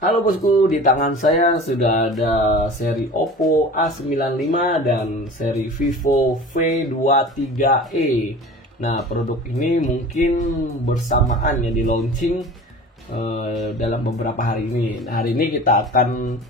Halo bosku, di tangan saya sudah ada seri Oppo A95 dan seri Vivo V23e. Nah, produk ini mungkin bersamaan ya di launching dalam beberapa hari ini. Nah, hari ini kita akan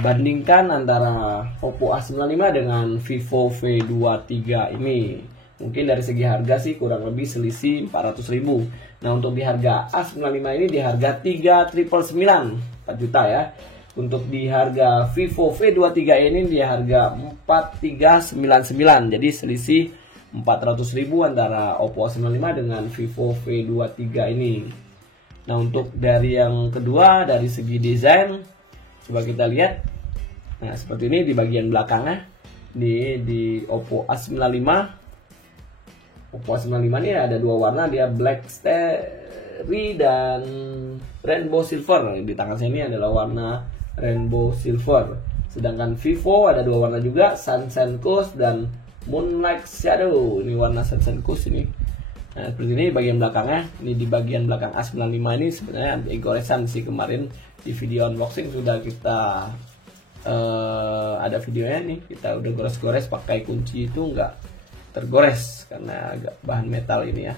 bandingkan antara Oppo A95 dengan Vivo V23 ini. Mungkin dari segi harga sih kurang lebih selisih 400.000. Nah, untuk di harga A95 ini di harga 3.999, 4 juta ya. Untuk di harga Vivo V23 ini di harga 4.399. Jadi selisih 400.000 antara Oppo A95 dengan Vivo V23 ini. Nah, untuk dari yang kedua dari segi desain, coba kita lihat. Nah, seperti ini di bagian belakangnya di Oppo A95. Oppo A95 ini ada dua warna, dia Black Starry dan Rainbow Silver. Di tangan saya ini adalah warna Rainbow Silver. Sedangkan Vivo ada dua warna juga, Sunshine Coast dan Moonlight Shadow. Ini warna Sunshine Coast ini. Nah, seperti ini bagian belakangnya. Ini di bagian belakang A95 ini sebenarnya anti goresan sih. Kemarin di video unboxing sudah kita ada videonya nih. Kita udah gores-gores pakai kunci, itu enggak tergores karena agak bahan metal ini ya.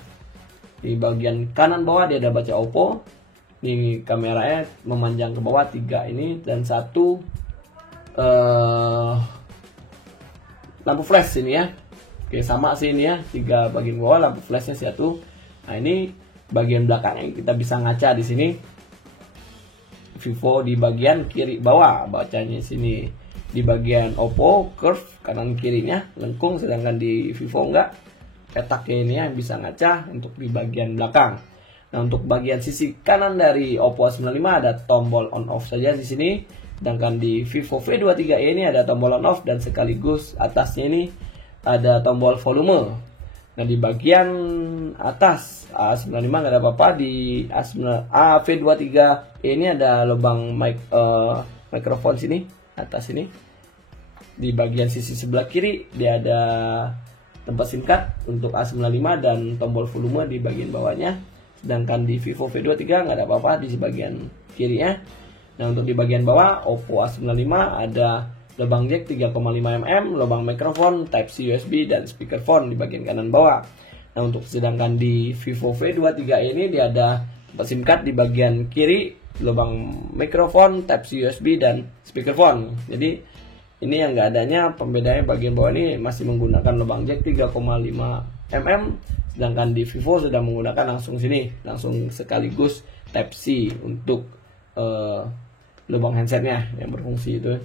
Di bagian kanan bawah dia ada baca Oppo. Ini kameranya memanjang ke bawah 3 ini dan satu lampu flash ini ya. Oke, sama sih ini ya, 3 bagian bawah lampu flashnya satu. Nah, ini bagian belakangnya kita bisa ngaca di sini. Vivo di bagian kiri bawah bacanya sini. Di bagian Oppo curve kanan kirinya lengkung, sedangkan di Vivo enggak, petaknya ini ya bisa ngaca untuk di bagian belakang. Nah, untuk bagian sisi kanan dari Oppo A95 ada tombol on off saja di sini, sedangkan di Vivo V23e ini ada tombol on off dan sekaligus atasnya ini ada tombol volume. Nah, di bagian atas A95 nggak ada apa-apa. Di V23e ini ada lubang mikrofon sini atas ini. Di bagian sisi sebelah kiri dia ada tempat SIM card untuk A95 dan tombol volume di bagian bawahnya. Sedangkan di Vivo V23 nggak ada apa-apa di bagian kirinya. Nah, untuk di bagian bawah Oppo A95 ada lubang jack 3,5 mm, lubang mikrofon, Type C USB dan speakerphone di bagian kanan bawah. Nah, untuk sedangkan di Vivo V23 ini dia ada tempat SIM card di bagian kiri, lubang mikrofon, Type C USB dan speakerphone. Jadi ini yang nggak adanya, pembedanya bagian bawah ini masih menggunakan lubang jack 3,5 mm, sedangkan di Vivo sudah menggunakan langsung sini, langsung sekaligus Type C untuk lubang handsetnya yang berfungsi itu.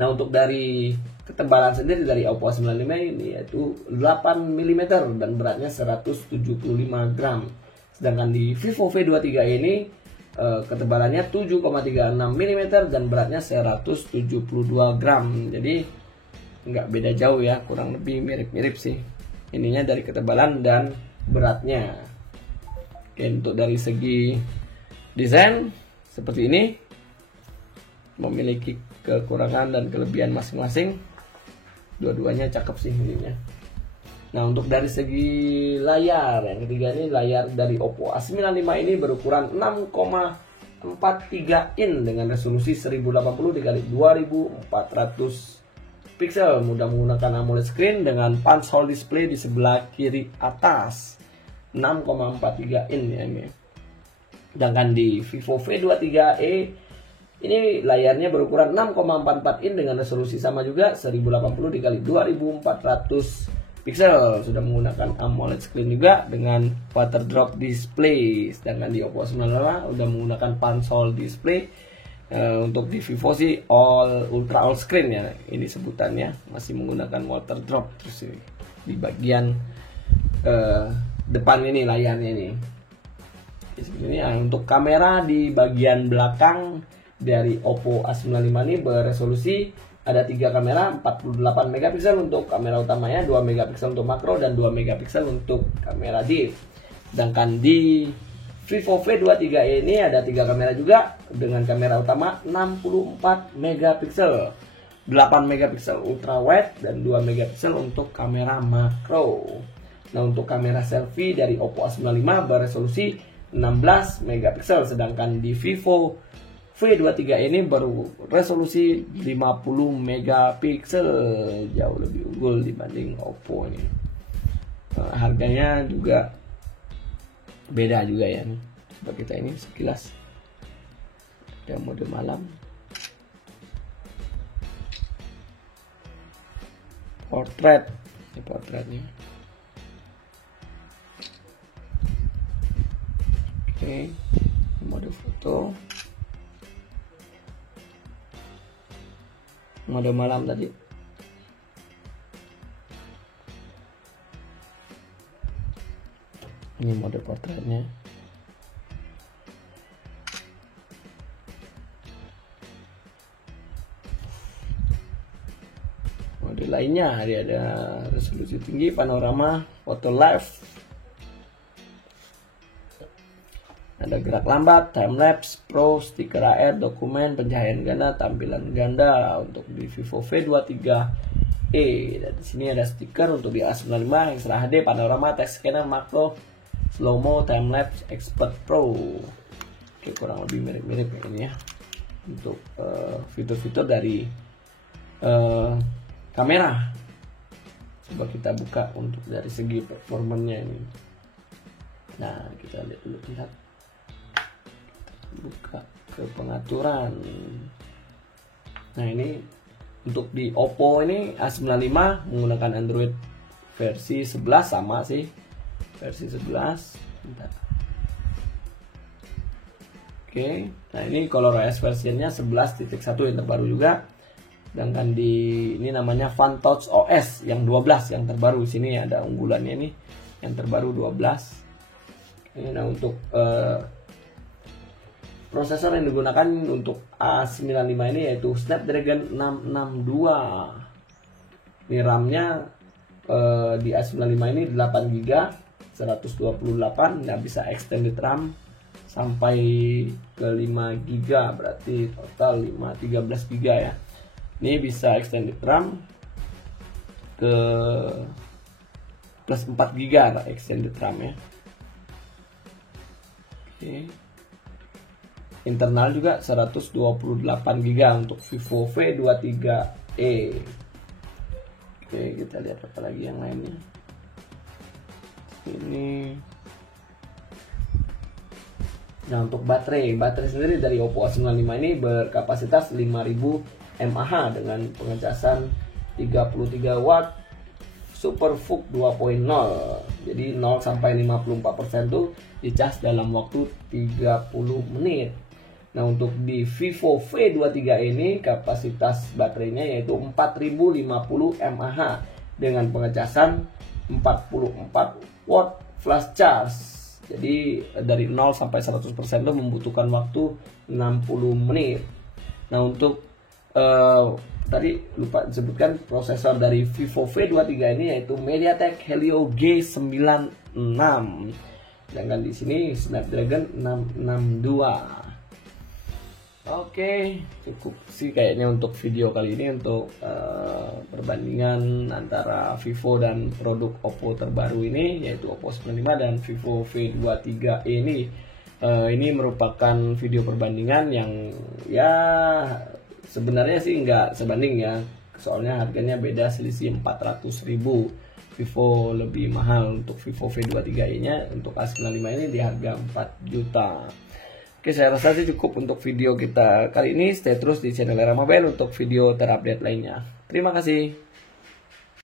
Nah, untuk dari ketebalan sendiri dari Oppo A95 ini yaitu 8 mm dan beratnya 175 gram. Sedangkan di Vivo V23 ini ketebalannya 7,36 mm dan beratnya 172 gram. Jadi nggak beda jauh ya, kurang lebih mirip-mirip sih ininya dari ketebalan dan beratnya. Oke, untuk dari segi desain seperti ini, memiliki kekurangan dan kelebihan masing-masing. Dua-duanya cakep sih ininya. Nah, untuk dari segi layar, yang ketiga ini layar dari Oppo A95 ini berukuran 6,43 in dengan resolusi 1080 x 2400 pixel. Mudah menggunakan AMOLED screen dengan punch hole display di sebelah kiri atas. 6,43 in ya ini. Sedangkan di Vivo V23e ini layarnya berukuran 6,44 in dengan resolusi sama juga 1080 x 2400 pixel, sudah menggunakan AMOLED screen juga dengan water drop display. Sedangkan di Oppo A95 udah menggunakan punch hole display. Untuk di Vivo sih ultra all screen ya ini sebutannya, masih menggunakan water drop. Terus di bagian depan ini layarnya ini. Ini untuk kamera di bagian belakang dari Oppo A95 ini beresolusi ada 3 kamera, 48 megapiksel untuk kamera utamanya, 2 megapiksel untuk makro dan 2 megapiksel untuk kamera div. Sedangkan di Vivo V23e ini ada 3 kamera juga dengan kamera utama 64 megapiksel, 8 megapiksel ultra wide dan 2 megapiksel untuk kamera makro. Nah, untuk kamera selfie dari Oppo A95 beresolusi 16 megapiksel, sedangkan di Vivo V23 ini baru resolusi 50 megapiksel, jauh lebih unggul dibanding Oppo ini. Harganya juga beda juga ya. Coba kita ini sekilas, ada mode malam, portrait, ini portraitnya. Oke, mode foto, mode malam tadi. Ini mode portraitnya. Mode lainnya dia ada resolusi tinggi, panorama, foto live, ada gerak lambat, time lapse, pro, stiker AR, dokumen, pencahayaan ganda, tampilan ganda untuk di Vivo V23e. Dan di sini ada stiker untuk di A95, Extra HD, panorama, text scanner, makro, slow mo, time lapse, expert pro. Oke, kurang lebih mirip-mirip ini ya untuk fitur-fitur dari kamera. Coba kita buka untuk dari segi performanya ini. Nah, kita lihat dulu, buka ke pengaturan. Nah, ini untuk di Oppo ini A95 menggunakan Android versi 11, sama sih versi 11. Bentar. Oke, nah ini ColorOS versinya 11.1 yang terbaru juga. Sedangkan di ini namanya FunTouch OS yang 12 yang terbaru. Sini ada unggulannya nih, yang terbaru 12. Ini nah untuk prosesor yang digunakan untuk A95 ini yaitu Snapdragon 662. Ini RAM-nya di A95 ini 8GB 128, nggak bisa extended RAM sampai ke 5GB, berarti total 13GB ya. Ini bisa extended RAM ke plus 4GB extended RAM ya. Oke. Internal juga 128GB untuk Vivo V23e. Oke, kita lihat apa lagi yang lainnya. Ini. Nah, untuk baterai sendiri dari Oppo A95 ini berkapasitas 5000 mAh dengan pengecasan 33 watt Super VOOC 2.0. Jadi 0 sampai 54% tuh dicas dalam waktu 30 menit. Nah, untuk di Vivo V23 ini kapasitas baterainya yaitu 4050 mAh dengan pengecasan 44 watt flash charge. Jadi dari 0 sampai 100% itu membutuhkan waktu 60 menit. Nah, untuk tadi lupa disebutkan prosesor dari Vivo V23 ini yaitu MediaTek Helio G96. Sedangkan di sini Snapdragon 662. Oke, cukup sih kayaknya untuk video kali ini untuk perbandingan antara Vivo dan produk Oppo terbaru ini yaitu Oppo 95 dan Vivo V23 ini. Ini merupakan video perbandingan yang ya sebenarnya sih nggak sebanding ya, soalnya harganya beda selisih 400.000. Vivo lebih mahal untuk Vivo V23 nya, untuk A95 ini di harga 4 juta. Oke, saya rasa sih cukup untuk video kita kali ini. Stay terus di channel Era Mobile untuk video terupdate lainnya. Terima kasih.